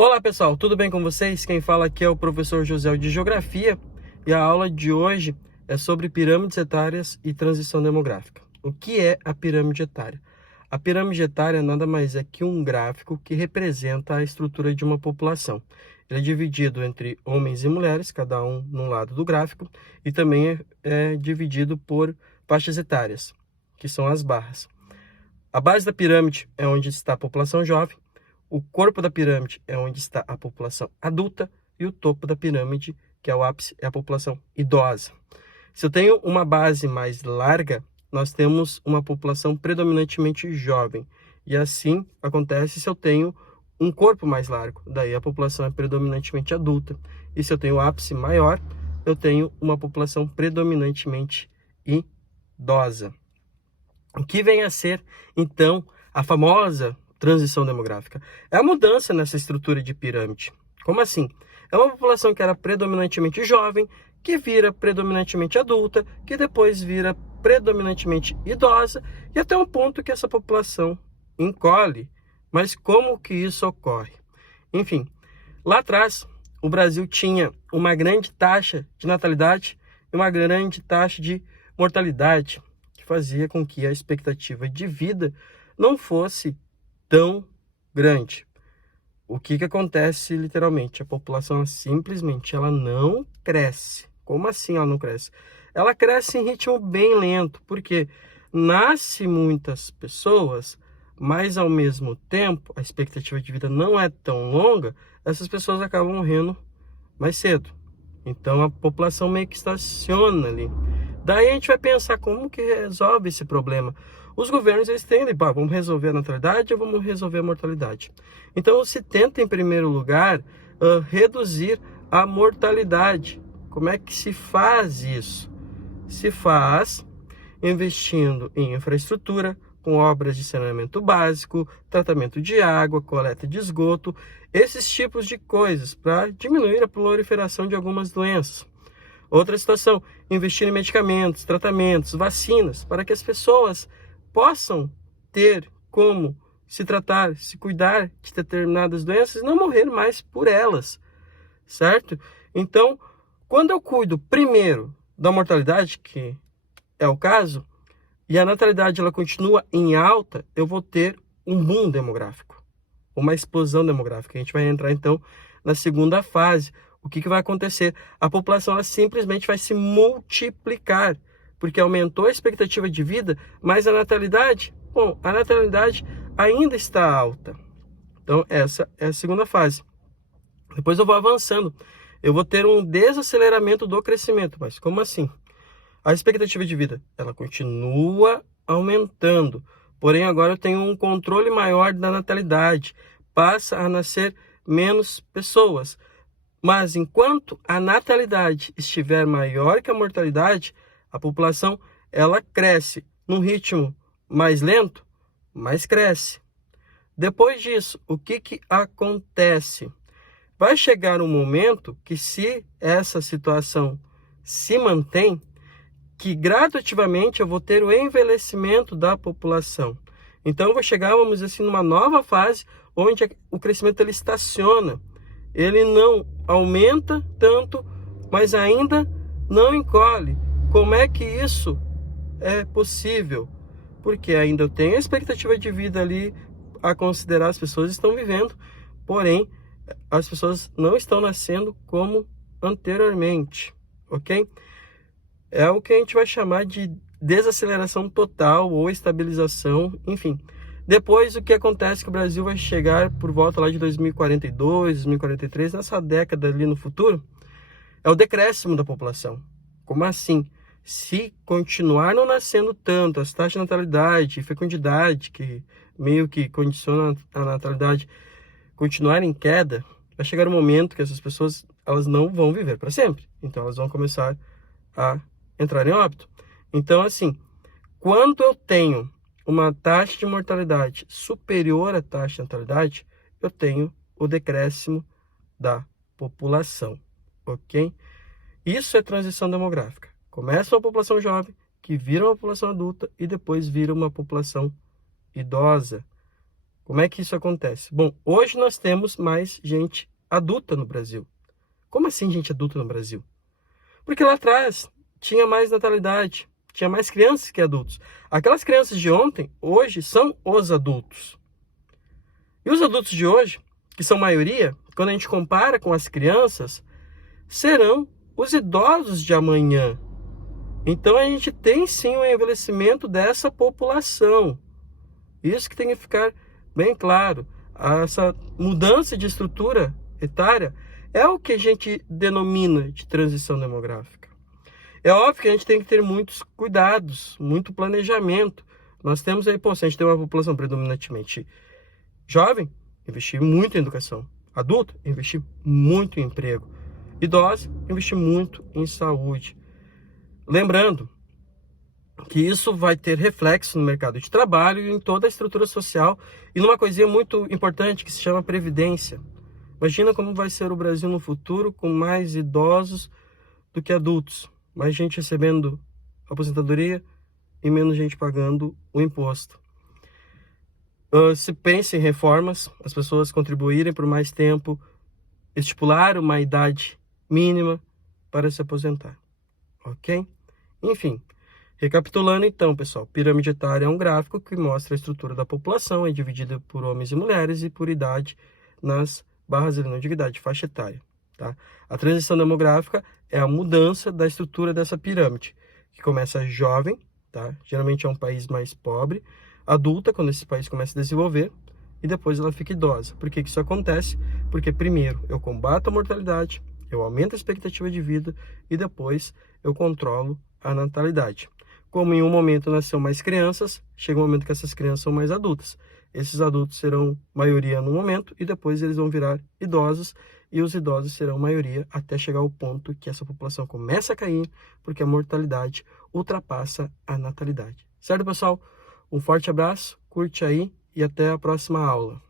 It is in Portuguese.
Olá pessoal, tudo bem com vocês? Quem fala aqui é o professor José de Geografia e a aula de hoje é sobre pirâmides etárias e transição demográfica. O que é a pirâmide etária? A pirâmide etária nada mais é que um gráfico que representa a estrutura de uma população. Ele é dividido entre homens e mulheres, cada um num lado do gráfico, e também é dividido por faixas etárias, que são as barras. A base da pirâmide é onde está a população jovem. O corpo da pirâmide é onde está a população adulta e o topo da pirâmide, que é o ápice, é a população idosa. Se eu tenho uma base mais larga, nós temos uma população predominantemente jovem. E assim acontece se eu tenho um corpo mais largo, daí a população é predominantemente adulta. E se eu tenho o ápice maior, eu tenho uma população predominantemente idosa. O que vem a ser, então, a famosa transição demográfica? É a mudança nessa estrutura de pirâmide. Como assim? É uma população que era predominantemente jovem, que vira predominantemente adulta, que depois vira predominantemente idosa, e até um ponto que essa população encolhe. Mas como que isso ocorre? Enfim, lá atrás, o Brasil tinha uma grande taxa de natalidade e uma grande taxa de mortalidade, que fazia com que a expectativa de vida não fosse tão grande. O que acontece literalmente? A população simplesmente ela não cresce. Como assim ela não cresce? Ela cresce em ritmo bem lento, porque nasce muitas pessoas, mas ao mesmo tempo a expectativa de vida não é tão longa, essas pessoas acabam morrendo mais cedo. Então a população meio que estaciona ali. Daí a gente vai pensar como que resolve esse problema. Os governos eles têm, vamos resolver a natalidade ou vamos resolver a mortalidade. Então se tenta em primeiro lugar reduzir a mortalidade. Como é que se faz isso? Se faz investindo em infraestrutura, com obras de saneamento básico, tratamento de água, coleta de esgoto, esses tipos de coisas para diminuir a proliferação de algumas doenças. Outra situação, investir em medicamentos, tratamentos, vacinas, para que as pessoas possam ter como se tratar, se cuidar de determinadas doenças e não morrer mais por elas, certo? Então, quando eu cuido primeiro da mortalidade, que é o caso, e a natalidade ela continua em alta, eu vou ter um boom demográfico, uma explosão demográfica. A gente vai entrar então na segunda fase. O que vai acontecer? A população ela simplesmente vai se multiplicar, porque aumentou a expectativa de vida, mas a natalidade ainda está alta. Então essa é a segunda fase. Depois eu vou avançando. Eu vou ter um desaceleramento do crescimento. Mas como assim? A expectativa de vida, ela continua aumentando. Porém, agora eu tenho um controle maior da natalidade. Passa a nascer menos pessoas. Mas enquanto a natalidade estiver maior que a mortalidade, a população ela cresce num ritmo mais lento, mas cresce. Depois disso, o que acontece? Vai chegar um momento que, se essa situação se mantém, que gradativamente eu vou ter o envelhecimento da população. Então eu vou chegar, vamos dizer assim, numa nova fase onde o crescimento ele estaciona. Ele não aumenta tanto, mas ainda não encolhe. Como é que isso é possível? Porque ainda eu tenho a expectativa de vida ali a considerar, as pessoas estão vivendo, porém as pessoas não estão nascendo como anteriormente, ok? É o que a gente vai chamar de desaceleração total ou estabilização, enfim. Depois, o que acontece é que o Brasil vai chegar por volta lá de 2042, 2043, nessa década ali no futuro, é o decréscimo da população. Como assim? Se continuar não nascendo tanto, as taxas de natalidade e fecundidade, que meio que condiciona a natalidade, continuar em queda, vai chegar um momento que essas pessoas elas não vão viver para sempre. Então, elas vão começar a entrar em óbito. Então, assim, quando eu tenho uma taxa de mortalidade superior à taxa de natalidade, eu tenho o decréscimo da população, ok? Isso é transição demográfica. Começa uma população jovem, que vira uma população adulta e depois vira uma população idosa. Como é que isso acontece? Bom, hoje nós temos mais gente adulta no Brasil. Como assim gente adulta no Brasil? Porque lá atrás tinha mais natalidade, tinha mais crianças que adultos. Aquelas crianças de ontem, hoje, são os adultos. E os adultos de hoje, que são maioria, quando a gente compara com as crianças, serão os idosos de amanhã. Então a gente tem sim o envelhecimento dessa população. Isso que tem que ficar bem claro. Essa mudança de estrutura etária é o que a gente denomina de transição demográfica. É óbvio que a gente tem que ter muitos cuidados, muito planejamento. Nós temos aí, se a gente tem uma população predominantemente jovem, investir muito em educação. Adulto, investir muito em emprego. Idoso, investir muito em saúde. Lembrando que isso vai ter reflexo no mercado de trabalho e em toda a estrutura social e numa coisinha muito importante que se chama previdência. Imagina como vai ser o Brasil no futuro com mais idosos do que adultos, mais gente recebendo aposentadoria e menos gente pagando o imposto. Se pensa em reformas, as pessoas contribuírem por mais tempo, estipular uma idade mínima para se aposentar, ok? Enfim, recapitulando então, pessoal, pirâmide etária é um gráfico que mostra a estrutura da população, é dividida por homens e mulheres e por idade nas barras ali, não digo idade, faixa etária, tá? A transição demográfica é a mudança da estrutura dessa pirâmide, que começa jovem, tá? Geralmente é um país mais pobre, adulta, quando esse país começa a desenvolver, e depois ela fica idosa. Por que isso acontece? Porque primeiro eu combato a mortalidade, eu aumento a expectativa de vida e depois eu controlo a natalidade. Como em um momento nasceu mais crianças, chega um momento que essas crianças são mais adultas. Esses adultos serão maioria no momento e depois eles vão virar idosos e os idosos serão maioria até chegar ao ponto que essa população começa a cair porque a mortalidade ultrapassa a natalidade. Certo, pessoal? Um forte abraço, curte aí e até a próxima aula.